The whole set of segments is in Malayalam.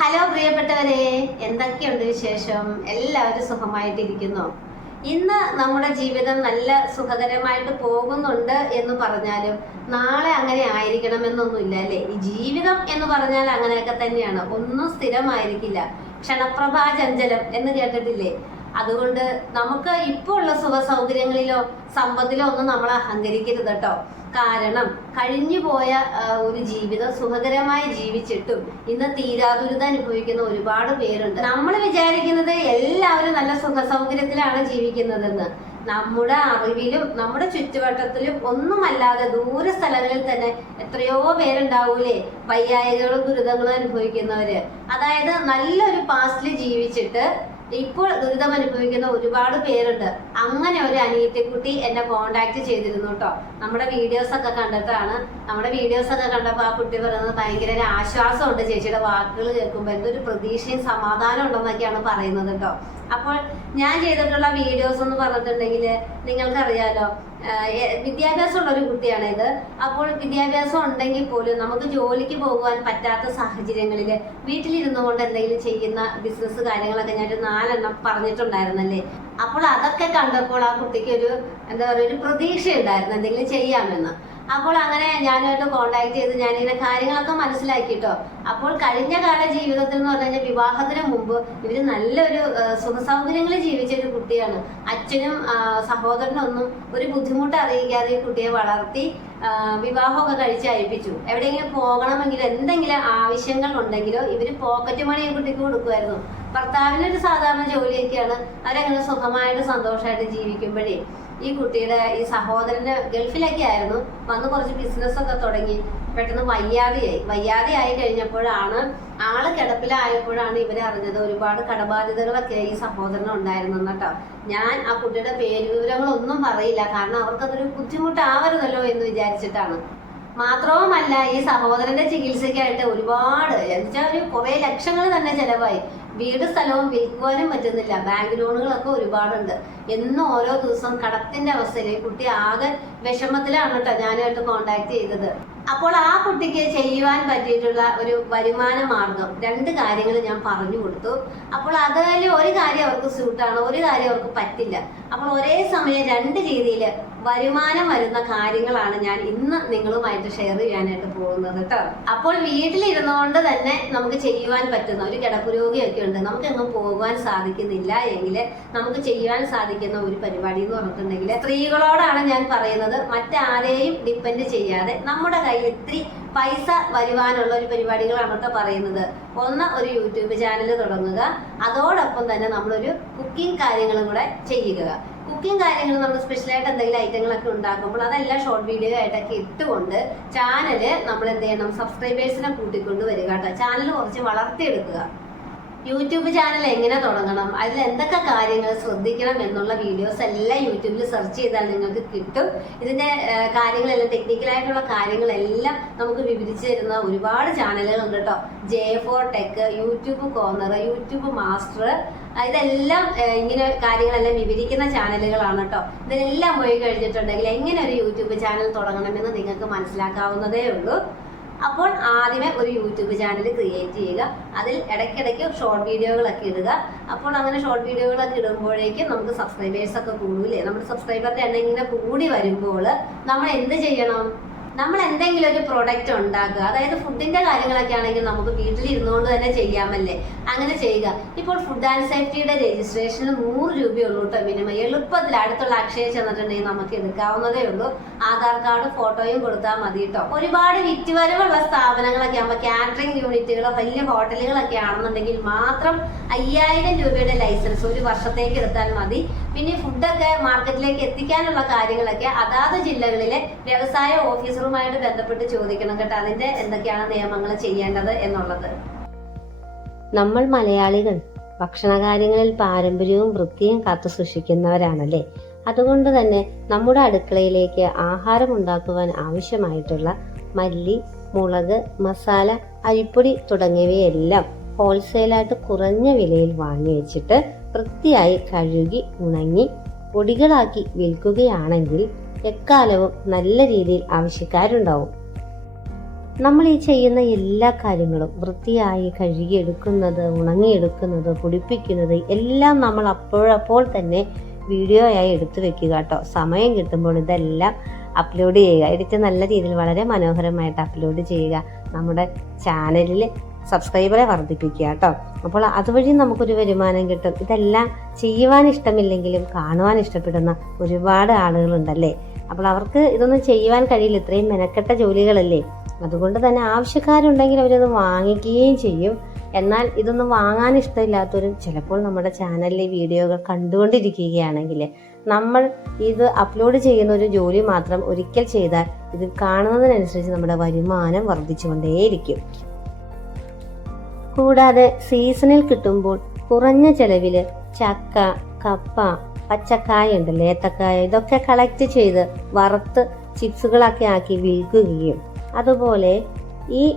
ഹലോ പ്രിയപ്പെട്ടവരെ എന്തൊക്കെയുണ്ട് വിശേഷം? എല്ലാവരും സുഖമായിട്ടിരിക്കുന്നു? ഇന്ന് നമ്മുടെ ജീവിതം നല്ല സുഖകരമായിട്ട് പോകുന്നുണ്ട് എന്ന് പറഞ്ഞാലും നാളെ അങ്ങനെ ആയിരിക്കണമെന്നൊന്നുമില്ല അല്ലേ? ഈ ജീവിതം എന്ന് പറഞ്ഞാൽ അങ്ങനെയൊക്കെ തന്നെയാണ്. ഒന്നും സ്ഥിരമായിരിക്കില്ല. ക്ഷണപ്രഭാ ചഞ്ചലം എന്ന് കേട്ടിട്ടില്ലേ? അതുകൊണ്ട് നമുക്ക് ഇപ്പോൾ ഉള്ള സുഖ സൗകര്യങ്ങളിലോ സമ്പത്തിലോ ഒന്നും നമ്മൾ അഹങ്കരിക്കരുത് കേട്ടോ. കാരണം കഴിഞ്ഞുപോയ ഒരു ജീവിതം സുഖകരമായി ജീവിച്ചിട്ടും ഇന്ന് തീരാദുരിതം അനുഭവിക്കുന്ന ഒരുപാട് പേരുണ്ട്. നമ്മൾ വിചാരിക്കുന്നത് എല്ലാവരും നല്ല സുഖ സൗകര്യത്തിലാണ് ജീവിക്കുന്നതെന്ന്. നമ്മുടെ അറിവിലും നമ്മുടെ ചുറ്റുവട്ടത്തിലും ഒന്നുമല്ലാതെ ദൂര സ്ഥലങ്ങളിൽ തന്നെ എത്രയോ പേരുണ്ടാവൂലേ? വയ്യായികളും ദുരിതങ്ങളും അനുഭവിക്കുന്നവര്. അതായത് നല്ലൊരു പാസ്റ്റിൽ ജീവിച്ചിട്ട് ഇപ്പോൾ ദുരിതം അനുഭവിക്കുന്ന ഒരുപാട് പേരുണ്ട്. അങ്ങനെ ഒരു അനിയത്തിക്കുട്ടി എന്നെ കോണ്ടാക്ട് ചെയ്തിരുന്നു കേട്ടോ നമ്മുടെ വീഡിയോസ് ഒക്കെ കണ്ടിട്ടാണ് നമ്മുടെ വീഡിയോസ് ഒക്കെ കണ്ടപ്പോൾ ആ കുട്ടി പറയുന്നത് ഭയങ്കര ഒരു ആശ്വാസമുണ്ട് ചേച്ചിയുടെ വാക്കുകൾ കേൾക്കുമ്പോൾ. എന്തൊരു പ്രതീക്ഷയും സമാധാനം ഉണ്ടെന്നൊക്കെയാണ് പറയുന്നത് കേട്ടോ അപ്പോൾ ഞാൻ ചെയ്തിട്ടുള്ള വീഡിയോസ് എന്ന് പറഞ്ഞിട്ടുണ്ടെങ്കിൽ നിങ്ങൾക്കറിയാലോ വിദ്യാഭ്യാസമുള്ള ഒരു കുട്ടിയാണ് ഇത്. അപ്പോൾ വിദ്യാഭ്യാസം ഉണ്ടെങ്കിൽ പോലും നമുക്ക് ജോലിക്ക് പോകുവാൻ പറ്റാത്ത സാഹചര്യങ്ങളിൽ വീട്ടിലിരുന്നു കൊണ്ട് എന്തെങ്കിലും ചെയ്യുന്ന ബിസിനസ് കാര്യങ്ങളൊക്കെ ഞാൻ ഒരു നാലെണ്ണം പറഞ്ഞിട്ടുണ്ടായിരുന്നല്ലേ? അപ്പോൾ അതൊക്കെ കണ്ടപ്പോൾ ആ കുട്ടിക്ക് ഒരു എന്താ പറയുക ഒരു പ്രതീക്ഷ ഉണ്ടായിരുന്നു എന്തെങ്കിലും ചെയ്യാമെന്ന്. അപ്പോൾ അങ്ങനെ ഞാനുമായിട്ട് കോണ്ടാക്ട് ചെയ്ത് ഞാനിങ്ങനെ കാര്യങ്ങളൊക്കെ മനസ്സിലാക്കിട്ടോ. അപ്പോൾ കഴിഞ്ഞ കാല ജീവിതത്തിൽ എന്ന് പറഞ്ഞു കഴിഞ്ഞാൽ വിവാഹത്തിന് മുമ്പ് ഇവർ നല്ലൊരു സുഖസൗകര്യങ്ങൾ ജീവിച്ച ഒരു കുട്ടിയാണ്. അച്ഛനും സഹോദരനൊന്നും സഹോദരനും ഒരു ബുദ്ധിമുട്ട് അറിയിക്കാതെ ഈ കുട്ടിയെ വളർത്തി വിവാഹമൊക്കെ കഴിച്ച് അയപ്പിച്ചു. എവിടെയെങ്കിലും പോകണമെങ്കിലോ എന്തെങ്കിലും ആവശ്യങ്ങൾ ഉണ്ടെങ്കിലോ ഇവർ പോക്കറ്റ് മണി കുട്ടിക്ക് കൊടുക്കുമായിരുന്നു. ഭർത്താവിന് ഒരു സാധാരണ ജോലിയൊക്കെയാണ് അവരങ്ങനെ സുഖമായിട്ട് സന്തോഷമായിട്ട് ജീവിക്കുമ്പോഴേ. ഈ കുട്ടിയുടെ ഈ സഹോദരന്റെ ഗൾഫിലൊക്കെ ആയിരുന്നു. വന്ന് കുറച്ച് ബിസിനസ് ഒക്കെ തുടങ്ങി. പെട്ടെന്ന് വയ്യാതെയായി. വയ്യാതെയായി കഴിഞ്ഞപ്പോഴാണ് ആൾ കിടപ്പിലായപ്പോഴാണ് ഇവരെ അറിഞ്ഞത് ഒരുപാട് കടബാധ്യതകളൊക്കെ ഈ സഹോദരന് ഉണ്ടായിരുന്നു കേട്ടോ. ഞാൻ ആ കുട്ടിയുടെ പേര് വിവരങ്ങളൊന്നും പറയില്ല. കാരണം അവർക്കതൊരു ബുദ്ധിമുട്ടാവരുതല്ലോ എന്ന് വിചാരിച്ചിട്ടാണ്. മാത്രവുമല്ല ഈ സഹോദരന്റെ ചികിത്സയ്ക്കായിട്ട് ഒരുപാട് എന്നുവെച്ചാൽ ഒരു കുറെ ലക്ഷങ്ങൾ തന്നെ ചെലവായി. വീട് സ്ഥലവും വിൽക്കുവാനും പറ്റുന്നില്ല. ബാങ്ക് ലോണുകളൊക്കെ ഒരുപാടുണ്ട്. എന്നും ഓരോ ദിവസം കടത്തിന്റെ അവസ്ഥയിൽ കുട്ടി ആകെ വിഷമത്തിലാണ് കേട്ടോ ഞാനായിട്ട് കോണ്ടാക്ട് ചെയ്തത്. അപ്പോൾ ആ കുട്ടിക്ക് ചെയ്യുവാൻ പറ്റിയിട്ടുള്ള ഒരു വരുമാന മാർഗം രണ്ട് കാര്യങ്ങൾ ഞാൻ പറഞ്ഞു കൊടുത്തു. അപ്പോൾ അതിൽ ഒരു കാര്യം അവർക്ക് സ്യൂട്ടാണ് ഒരു കാര്യം അവർക്ക് പറ്റില്ല. അപ്പോൾ ഒരേ സമയം രണ്ട് രീതിയിൽ വരുമാനം വരുന്ന കാര്യങ്ങളാണ് ഞാൻ ഇന്ന് നിങ്ങളുമായിട്ട് ഷെയർ ചെയ്യാനായിട്ട് പോകുന്നത് കേട്ടോ അപ്പോൾ വീട്ടിലിരുന്നുകൊണ്ട് തന്നെ നമുക്ക് ചെയ്യുവാൻ പറ്റുന്ന ഒരു കിടപ്പുരോഗിയൊക്കെ ഉണ്ട്. നമുക്ക് എങ്ങും പോകുവാൻ സാധിക്കുന്നില്ല എങ്കിൽ നമുക്ക് ചെയ്യുവാൻ സാധിക്കുന്ന ഒരു പരിപാടി എന്ന് പറഞ്ഞിട്ടുണ്ടെങ്കിൽ സ്ത്രീകളോടാണ് ഞാൻ പറയുന്നത്. മറ്റാരെയും ഡിപ്പെൻഡ് ചെയ്യാതെ നമ്മുടെ കയ്യിൽ ഇത്തിരി പൈസ വരുവാനുള്ള ഒരു പരിപാടികളാണ് ഒക്കെ പറയുന്നത്. ഒന്ന് ഒരു യൂട്യൂബ് ചാനൽ തുടങ്ങുക. അതോടൊപ്പം തന്നെ നമ്മളൊരു കുക്കിംഗ് കാര്യങ്ങളും കൂടെ ചെയ്യുക. കുക്കിംഗ് കാര്യങ്ങൾ നമ്മൾ സ്പെഷ്യലായിട്ട് എന്തെങ്കിലും ഐറ്റങ്ങളൊക്കെ ഉണ്ടാക്കുമ്പോൾ അതെല്ലാം ഷോർട്ട് വീഡിയോ ആയിട്ടൊക്കെ ഇട്ടുകൊണ്ട് ചാനൽ നമ്മൾ എന്ത് ചെയ്യണം സബ്സ്ക്രൈബേഴ്സിനെ കൂട്ടിക്കൊണ്ട് വരിക കേട്ടോ. ചാനൽ കുറച്ച് വളർത്തിയെടുക്കുക. യൂട്യൂബ് ചാനൽ എങ്ങനെ തുടങ്ങണം? അതിൽ എന്തൊക്കെ കാര്യങ്ങൾ ശ്രദ്ധിക്കണം എന്നുള്ള വീഡിയോസ് എല്ലാം യൂട്യൂബിൽ സെർച്ച് ചെയ്താൽ നിങ്ങൾക്ക് കിട്ടും. ഇതിന്റെ കാര്യങ്ങളെല്ലാം ടെക്നിക്കലായിട്ടുള്ള കാര്യങ്ങളെല്ലാം നമുക്ക് വിവരിച്ചു തരുന്ന ഒരുപാട് ചാനലുകളുണ്ട് കേട്ടോ J four tech YouTube corner YouTube master ഇതെല്ലാം ഇങ്ങനെ കാര്യങ്ങളെല്ലാം വിവരിക്കുന്ന ചാനലുകളാണ് കേട്ടോ ഇതിലെല്ലാം പോയി കഴിഞ്ഞിട്ടുണ്ടെങ്കിൽ എങ്ങനെ ഒരു യൂട്യൂബ് ചാനൽ തുടങ്ങണമെന്ന് നിങ്ങൾക്ക് മനസ്സിലാക്കാവുന്നതേ ഉള്ളൂ. അപ്പോൾ ആദ്യമേ ഒരു യൂട്യൂബ് ചാനൽ ക്രിയേറ്റ് ചെയ്യുക. അതിൽ ഇടയ്ക്കിടയ്ക്ക് ഷോർട്ട് വീഡിയോകളൊക്കെ ഇടുക. അപ്പോൾ അങ്ങനെ ഷോർട്ട് വീഡിയോകളൊക്കെ ഇടുമ്പോഴേക്കും നമുക്ക് സബ്സ്ക്രൈബേഴ്സ് ഒക്കെ കൂടൂലേ നമ്മുടെ സബ്സ്ക്രൈബറിന്റെ എണ്ണം ഇങ്ങനെ കൂടി വരുമ്പോൾ നമ്മൾ എന്ത് ചെയ്യണം? നമ്മൾ എന്തെങ്കിലും ഒരു പ്രൊഡക്റ്റ് ഉണ്ടാക്കുക. അതായത് ഫുഡിന്റെ കാര്യങ്ങളൊക്കെ ആണെങ്കിൽ നമുക്ക് വീട്ടിൽ ഇരുന്നുകൊണ്ട് തന്നെ ചെയ്യാമല്ലേ? അങ്ങനെ ചെയ്യുക. ഇപ്പോൾ ഫുഡ് ആൻഡ് സേഫ്റ്റിയുടെ രജിസ്ട്രേഷന് നൂറ് രൂപയുള്ളൂ കേട്ടോ മിനിമം എളുപ്പത്തിൽ അടുത്തുള്ള അക്ഷയ ചെന്നിട്ടുണ്ടെങ്കിൽ നമുക്ക് എടുക്കാവുന്നതേ ഉള്ളൂ. ആധാർ കാർഡ് ഫോട്ടോയും കൊടുത്താൽ മതി കേട്ടോ. ഒരുപാട് വിറ്റുവരവുള്ള സ്ഥാപനങ്ങളൊക്കെ ആകുമ്പോൾ കാറ്ററിംഗ് യൂണിറ്റുകളോ വലിയ ഹോട്ടലുകളൊക്കെ ആണെന്നുണ്ടെങ്കിൽ മാത്രം അയ്യായിരം രൂപയുടെ ലൈസൻസ് ഒരു വർഷത്തേക്ക് എടുത്താൽ മതി. പിന്നെ ഫുഡൊക്കെ മാർക്കറ്റിലേക്ക് എത്തിക്കാനുള്ള കാര്യങ്ങളൊക്കെ അതാത് ജില്ലകളിലെ വ്യവസായ ഓഫീസറുമായിട്ട് ബന്ധപ്പെട്ട് ചോദിക്കണം കേട്ടോ. അതിന്റെ എന്തൊക്കെയാണ് നിയമങ്ങൾ ചെയ്യേണ്ടത് എന്നുള്ളത്. നമ്മൾ മലയാളികൾ ഭക്ഷണകാര്യങ്ങളിൽ പാരമ്പര്യവും വൃത്തിയും കാത്തു സൂക്ഷിക്കുന്നവരാണല്ലേ? അതുകൊണ്ട് തന്നെ നമ്മുടെ അടുക്കളയിലേക്ക് ആഹാരം ഉണ്ടാക്കുവാൻ ആവശ്യമായിട്ടുള്ള മല്ലി മുളക് മസാല അരിപ്പൊടി തുടങ്ങിയവയെല്ലാം ഹോൾസെയിലായിട്ട് കുറഞ്ഞ വിലയിൽ വാങ്ങി വെച്ചിട്ട് വൃത്തിയായി കഴുകി ഉണങ്ങി പൊടികളാക്കി വിൽക്കുകയാണെങ്കിൽ എക്കാലവും നല്ല രീതിയിൽ ആവശ്യക്കാരുണ്ടാവും. നമ്മൾ ഈ ചെയ്യുന്ന എല്ലാ കാര്യങ്ങളും വൃത്തിയായി കഴുകിയെടുക്കുന്നത് ഉണങ്ങിയെടുക്കുന്നത് കുടിപ്പിക്കുന്നത് എല്ലാം നമ്മൾ അപ്പോഴപ്പോൾ തന്നെ വീഡിയോ ആയി എടുത്തു വെക്കുക കേട്ടോ. സമയം കിട്ടുമ്പോൾ ഇതെല്ലാം അപ്ലോഡ് ചെയ്യുക. എഡിറ്റ് നല്ല രീതിയിൽ വളരെ മനോഹരമായിട്ട് അപ്ലോഡ് ചെയ്യുക. നമ്മുടെ ചാനലിൽ സബ്സ്ക്രൈബറെ വർദ്ധിപ്പിക്കുക കേട്ടോ. അപ്പോൾ അതുവഴി നമുക്കൊരു വരുമാനം കിട്ടും. ഇതെല്ലാം ചെയ്യുവാൻ ഇഷ്ടമില്ലെങ്കിലും കാണുവാൻ ഇഷ്ടപ്പെടുന്ന ഒരുപാട് ആളുകളുണ്ടല്ലേ? അപ്പോൾ അവർക്ക് ഇതൊന്നും ചെയ്യുവാൻ കഴിയില്ല. ഇത്രയും മെനക്കെട്ട ജോലികളല്ലേ. അതുകൊണ്ട് തന്നെ ആവശ്യക്കാരുണ്ടെങ്കിൽ അവരത് വാങ്ങിക്കുകയും ചെയ്യും. എന്നാൽ ഇതൊന്നും വാങ്ങാൻ ഇഷ്ടമില്ലാത്തവരും ചിലപ്പോൾ നമ്മുടെ ചാനലിലെ വീഡിയോകൾ കണ്ടുകൊണ്ടിരിക്കുകയാണെങ്കിൽ നമ്മൾ ഇത് അപ്ലോഡ് ചെയ്യുന്ന ഒരു ജോലി മാത്രം ഒരിക്കൽ ചെയ്താൽ ഇത് കാണുന്നതിനനുസരിച്ച് നമ്മുടെ വരുമാനം വർദ്ധിച്ചുകൊണ്ടേയിരിക്കും. കൂടാതെ സീസണിൽ കിട്ടുമ്പോൾ കുറഞ്ഞ ചെലവിൽ ചക്ക കപ്പ പച്ചക്കായ ഉണ്ട് ഏത്തക്കായ ഇതൊക്കെ കളക്ട് ചെയ്ത് വറുത്ത് ചിപ്സുകളൊക്കെ ആക്കി വിൽക്കുകയും. അതുപോലെ ഈ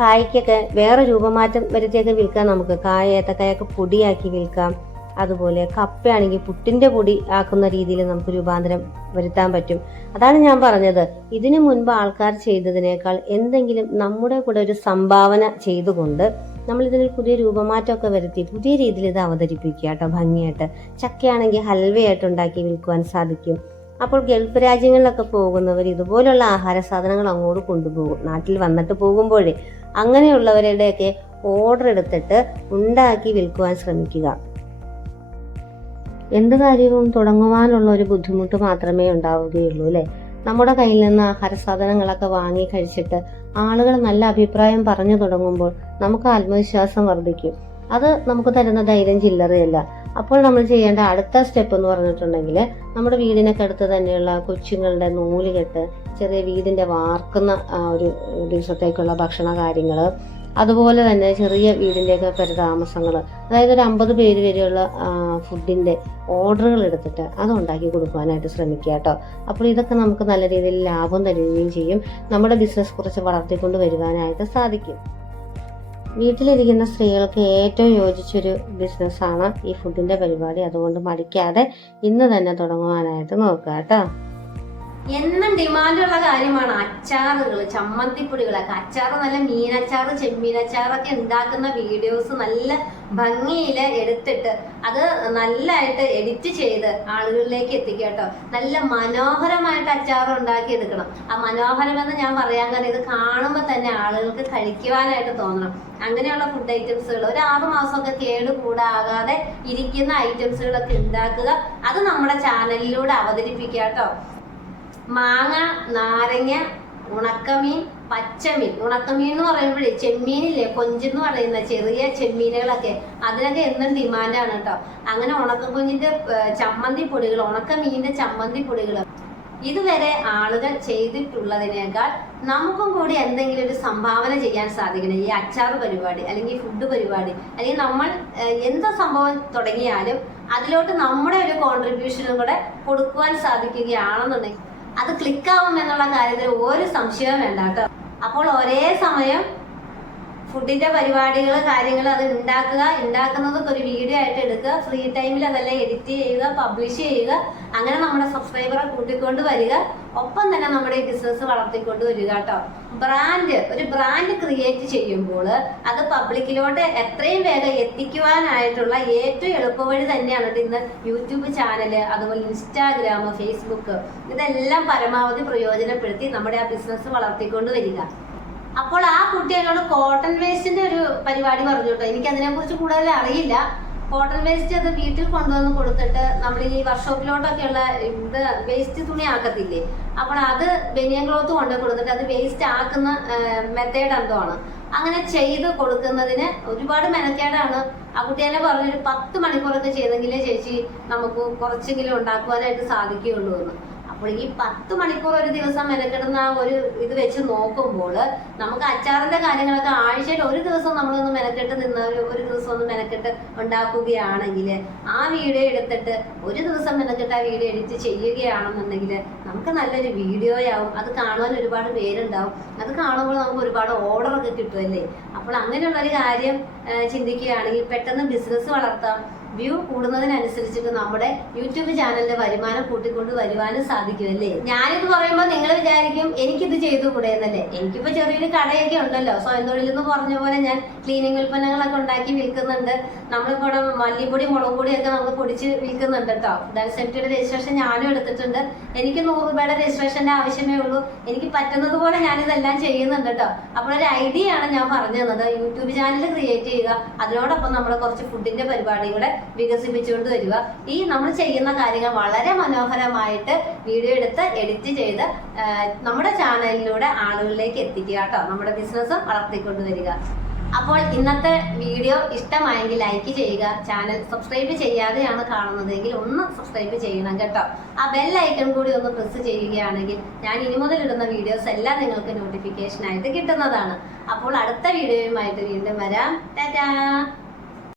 കായ്ക്കൊക്കെ വേറെ രൂപമാറ്റം വരുത്തിയൊക്കെ വിൽക്കാം നമുക്ക്. കായ ഏത്തക്കായൊക്കെ പൊടിയാക്കി വിൽക്കാം. അതുപോലെ കപ്പയാണെങ്കിൽ പുട്ടിന്റെ പൊടി ആക്കുന്ന രീതിയിൽ നമുക്ക് രൂപാന്തരം വരുത്താൻ പറ്റും. അതാണ് ഞാൻ പറഞ്ഞത്. ഇതിനു മുൻപ് ആൾക്കാർ ചെയ്തതിനേക്കാൾ എന്തെങ്കിലും നമ്മുടെ കൂടെ ഒരു സംഭാവന ചെയ്തുകൊണ്ട് നമ്മൾ ഇതിനൊരു പുതിയ രൂപമാറ്റമൊക്കെ വരുത്തി പുതിയ രീതിയിൽ ഇത് അവതരിപ്പിക്കുക കേട്ടോ ഭംഗിയായിട്ട്. ചക്കയാണെങ്കിൽ ഹൽവയായിട്ട് ഉണ്ടാക്കി വിൽക്കുവാൻ സാധിക്കും. അപ്പോൾ ഗൾഫ് രാജ്യങ്ങളിലൊക്കെ പോകുന്നവർ ഇതുപോലുള്ള ആഹാര സാധനങ്ങൾ അങ്ങോട്ട് കൊണ്ടുപോകും. നാട്ടിൽ വന്നിട്ട് പോകുമ്പോഴേ അങ്ങനെയുള്ളവരുടെയൊക്കെ ഓർഡർ എടുത്തിട്ട് ഉണ്ടാക്കി വിൽക്കുവാൻ ശ്രമിക്കുക. എന്ത് കാര്യവും തുടങ്ങുവാനുള്ള ഒരു ബുദ്ധിമുട്ട് മാത്രമേ ഉണ്ടാവുകയുള്ളൂ അല്ലേ? നമ്മുടെ കയ്യിൽ നിന്ന് ആഹാര സാധനങ്ങളൊക്കെ വാങ്ങി കഴിച്ചിട്ട് ആളുകൾ നല്ല അഭിപ്രായം പറഞ്ഞു തുടങ്ങുമ്പോൾ നമുക്ക് ആത്മവിശ്വാസം വർദ്ധിക്കും. അത് നമുക്ക് തരുന്ന ധൈര്യം ചില്ലറയല്ല. അപ്പോൾ നമ്മൾ ചെയ്യേണ്ട അടുത്ത സ്റ്റെപ്പ് എന്ന് പറഞ്ഞിട്ടുണ്ടെങ്കിൽ നമ്മുടെ വീടിനൊക്കെ അടുത്ത് തന്നെയുള്ള കൊച്ചുങ്ങളുടെ നൂലുകെട്ട് ചെറിയ വീടിന്റെ വാർക്കുന്ന ഒരു ദിവസത്തേക്കുള്ള ഭക്ഷണ കാര്യങ്ങൾ അതുപോലെ തന്നെ ചെറിയ വീടിന്റെയൊക്കെ പരിതാമസങ്ങൾ അതായത് ഒരു അമ്പത് പേര് വരെയുള്ള ഫുഡിന്റെ ഓർഡറുകൾ എടുത്തിട്ട് അത് ഉണ്ടാക്കി കൊടുക്കുവാനായിട്ട് ശ്രമിക്കുക കേട്ടോ. അപ്പോൾ ഇതൊക്കെ നമുക്ക് നല്ല രീതിയിൽ ലാഭം തരുകയും ചെയ്യും. നമ്മുടെ ബിസിനസ് കുറച്ച് വളർത്തിക്കൊണ്ട് വരുവാനായിട്ട് സാധിക്കും. വീട്ടിലിരിക്കുന്ന സ്ത്രീകൾക്ക് ഏറ്റവും യോജിച്ചൊരു ബിസിനസ്സാണ് ഈ ഫുഡിന്റെ പരിപാടി. അതുകൊണ്ട് മടിക്കാതെ ഇന്ന് തന്നെ തുടങ്ങുവാനായിട്ട് നോക്കുക കേട്ടോ. എന്നും ഡിമാൻഡുള്ള കാര്യമാണ് അച്ചാറുകൾ ചമ്മന്തിപ്പൊടികളൊക്കെ. അച്ചാർ നല്ല മീനച്ചാറ് ചെമ്മീനച്ചാറൊക്കെ ഉണ്ടാക്കുന്ന വീഡിയോസ് നല്ല ഭംഗിയിൽ എടുത്തിട്ട് അത് നല്ലതായിട്ട് എഡിറ്റ് ചെയ്ത് ആളുകളിലേക്ക് എത്തിക്കുക കേട്ടോ. നല്ല മനോഹരമായിട്ട് അച്ചാർ ഉണ്ടാക്കി എടുക്കണം ആ മനോഹരമെന്ന് ഞാൻ പറയാൻ കാരണം ഇത് കാണുമ്പോൾ തന്നെ ആളുകൾക്ക് കഴിക്കുവാനായിട്ട് തോന്നണം. അങ്ങനെയുള്ള ഫുഡ് ഐറ്റംസുകൾ ഒരു ആറ് മാസമൊക്കെ കേട് കൂടാകാതെ ഇരിക്കുന്ന ഐറ്റംസുകളൊക്കെ ഉണ്ടാക്കുക. അത് നമ്മുടെ ചാനലിലൂടെ അവതരിപ്പിക്കുക കേട്ടോ. മാങ്ങ നാരങ്ങ ഉണക്കമീൻ പച്ചമീൻ. ഉണക്കമീൻ എന്ന് പറയുമ്പോഴേ ചെമ്മീനില്ലേ? കൊഞ്ചെന്ന് പറയുന്ന ചെറിയ ചെമ്മീനുകളൊക്കെ. അതിനൊക്കെ എന്നും ഡിമാൻഡാണ് കേട്ടോ. അങ്ങനെ ഉണക്കക്കൊഞ്ചിന്റെ ചമ്മന്തി പൊടികൾ ഉണക്കമീനിന്റെ ചമ്മന്തി പൊടികൾ. ഇതുവരെ ആളുകൾ ചെയ്തിട്ടുള്ളതിനേക്കാൾ നമുക്കും കൂടി എന്തെങ്കിലും ഒരു സംഭാവന ചെയ്യാൻ സാധിക്കണം. ഈ അച്ചാർ പരിപാടി അല്ലെങ്കിൽ ഫുഡ് പരിപാടി അല്ലെങ്കിൽ നമ്മൾ എന്ത് സംഭവം തുടങ്ങിയാലും അതിലോട്ട് നമ്മുടെ ഒരു കോൺട്രിബ്യൂഷനും കൂടെ കൊടുക്കുവാൻ സാധിക്കുകയാണെന്നുണ്ടെങ്കിൽ അത് ക്ലിക്കാവും എന്നുള്ള കാര്യത്തിൽ ഒരു സംശയവും വേണ്ട കേട്ടോ. അപ്പോൾ ഒരേ സമയം ഫുഡിന്റെ പരിപാടികൾ കാര്യങ്ങൾ അത് ഉണ്ടാക്കുക. ഉണ്ടാക്കുന്നതൊക്കെ ഒരു വീഡിയോ ആയിട്ട് എടുക്കുക. ഫ്രീ ടൈമിൽ അതെല്ലാം എഡിറ്റ് ചെയ്യുക പബ്ലിഷ് ചെയ്യുക. അങ്ങനെ നമ്മുടെ സബ്സ്ക്രൈബറെ കൂട്ടിക്കൊണ്ട് വരിക. ഒപ്പം തന്നെ നമ്മുടെ ബിസിനസ് വളർത്തിക്കൊണ്ട് വരിക കേട്ടോ. ബ്രാൻഡ് ഒരു ബ്രാൻഡ് ക്രിയേറ്റ് ചെയ്യുമ്പോൾ അത് പബ്ലിക്കിലോട്ട് എത്രയും വേഗം എത്തിക്കുവാനായിട്ടുള്ള ഏറ്റവും എളുപ്പവഴി തന്നെയാണ് ഇന്ന് യൂട്യൂബ് ചാനൽ അതുപോലെ ഇൻസ്റ്റാഗ്രാം ഫേസ്ബുക്ക് ഇതെല്ലാം പരമാവധി പ്രയോജനപ്പെടുത്തി നമ്മുടെ ആ ബിസിനസ് വളർത്തിക്കൊണ്ട് വരിക. അപ്പോൾ ആ കുട്ടി എന്നോട് കോട്ടൺ വേസ്റ്റിന്റെ ഒരു പരിപാടി പറഞ്ഞു കേട്ടോ. എനിക്ക് അതിനെ കുറിച്ച് കൂടുതൽ അറിയില്ല. കോട്ടൺ വേസ്റ്റ് അത് വീട്ടിൽ കൊണ്ടുവന്ന് കൊടുത്തിട്ട് നമ്മൾ ഈ വർക്ക്ഷോപ്പിലോട്ടൊക്കെയുള്ള ഇത് വേസ്റ്റ് തുണി ആക്കത്തില്ലേ അപ്പോൾ അത് ബനിയൻ ക്ലോത്ത് കൊണ്ട് കൊടുത്തിട്ട് അത് വേസ്റ്റ് ആക്കുന്ന മെത്തേഡ് എന്തോ ആണ് അങ്ങനെ ചെയ്ത് കൊടുക്കുന്നതിന് ഒരുപാട് മെനക്കേടാണ്. ആ കുട്ടി തന്നെ പറഞ്ഞൊരു പത്ത് മണിക്കൂറൊക്കെ ചെയ്തെങ്കിലേ ചേച്ചി നമുക്ക് കുറച്ചെങ്കിലും ഉണ്ടാക്കുവാനായിട്ട് സാധിക്കുകയുള്ളൂ എന്ന്. അപ്പോൾ ഈ പത്ത് മണിക്കൂർ ഒരു ദിവസം മെനക്കെടുന്ന ആ ഒരു ഇത് വെച്ച് നോക്കുമ്പോൾ നമുക്ക് അച്ചാറിന്റെ കാര്യങ്ങളൊക്കെ ആഴ്ചയിൽ ഒരു ദിവസം നമ്മളൊന്ന് മെനക്കെട്ട് നിന്ന് ഒരു ദിവസം ഒന്ന് മെനക്കെട്ട് ഉണ്ടാക്കുകയാണെങ്കിൽ ആ വീഡിയോ എടുത്തിട്ട് ഒരു ദിവസം മെനക്കെട്ട് ആ വീഡിയോ എഡിറ്റ് ചെയ്യുകയാണെന്നുണ്ടെങ്കിൽ നമുക്ക് നല്ലൊരു വീഡിയോയാവും. അത് കാണുവാൻ ഒരുപാട് പേരുണ്ടാവും. അത് കാണുമ്പോൾ നമുക്ക് ഒരുപാട് ഓർഡറൊക്കെ കിട്ടുമല്ലേ അപ്പോൾ അങ്ങനെയുള്ളൊരു കാര്യം ചിന്തിക്കുകയാണെങ്കിൽ പെട്ടെന്ന് ബിസിനസ് വളർത്താം. വ്യൂ കൂടുന്നതിനനുസരിച്ചിട്ട് നമ്മുടെ യൂട്യൂബ് ചാനലിന്റെ വരുമാനം കൂട്ടിക്കൊണ്ട് വരുവാനും സാധിക്കും അല്ലേ? ഞാനിത് പറയുമ്പോൾ നിങ്ങൾ വിചാരിക്കും എനിക്കിത് ചെയ്തു കൂടെ എന്നല്ലേ? എനിക്കിപ്പോ ചെറിയൊരു കടയൊക്കെ ഉണ്ടല്ലോ. സ്വയം തൊഴിൽ എന്ന് പറഞ്ഞ പോലെ ഞാൻ ക്ലീനിങ് ഉൽപ്പന്നങ്ങളൊക്കെ ഉണ്ടാക്കി വിൽക്കുന്നുണ്ട്. നമ്മളിപ്പോൾ ഇവിടെ മല്ലിപ്പൊടി മുളക് പൊടിയൊക്കെ നമ്മൾ പൊടിച്ച് വിൽക്കുന്നുണ്ട് കേട്ടോ ഫുഡ് സേഫ്റ്റിയുടെ രജിസ്ട്രേഷൻ ഞാനും എടുത്തിട്ടുണ്ട്. എനിക്ക് നൂറ് രൂപയുടെ രജിസ്ട്രേഷന്റെ ആവശ്യമേ ഉള്ളൂ. എനിക്ക് പറ്റുന്നത് പോലെ ഞാനിതെല്ലാം ചെയ്യുന്നുണ്ട് കേട്ടോ അപ്പോൾ ഒരു ഐഡിയ ആണ് ഞാൻ പറഞ്ഞു തന്നത്. യൂട്യൂബ് ചാനൽ ക്രിയേറ്റ് ചെയ്യുക. അതിനോടൊപ്പം നമ്മൾ കുറച്ച് ഫുഡിന്റെ പരിപാടി കൂടെ വികസിപ്പിച്ചുകൊണ്ട് വരിക. ഈ നമ്മൾ ചെയ്യുന്ന കാര്യങ്ങൾ വളരെ മനോഹരമായിട്ട് വീഡിയോ എടുത്ത് എഡിറ്റ് ചെയ്ത് നമ്മുടെ ചാനലിലൂടെ ആളുകളിലേക്ക് എത്തിക്കുക കേട്ടോ. നമ്മുടെ ബിസിനസ് വളർത്തിക്കൊണ്ട് വരിക. അപ്പോൾ ഇന്നത്തെ വീഡിയോ ഇഷ്ടമായെങ്കിൽ ലൈക്ക് ചെയ്യുക. ചാനൽ സബ്സ്ക്രൈബ് ചെയ്യാതെയാണ് കാണുന്നതെങ്കിൽ ഒന്ന് സബ്സ്ക്രൈബ് ചെയ്യണം കേട്ടോ. ആ ബെൽ ഐക്കൺ കൂടി ഒന്ന് പ്രസ് ചെയ്യുകയാണെങ്കിൽ ഞാൻ ഇനി മുതൽ ഇടുന്ന വീഡിയോസ് എല്ലാം നിങ്ങൾക്ക് നോട്ടിഫിക്കേഷൻ ആയിട്ട് കിട്ടുന്നതാണ്. അപ്പോൾ അടുത്ത വീഡിയോയുമായിട്ട് വീണ്ടും വരാം. ടാറ്റാ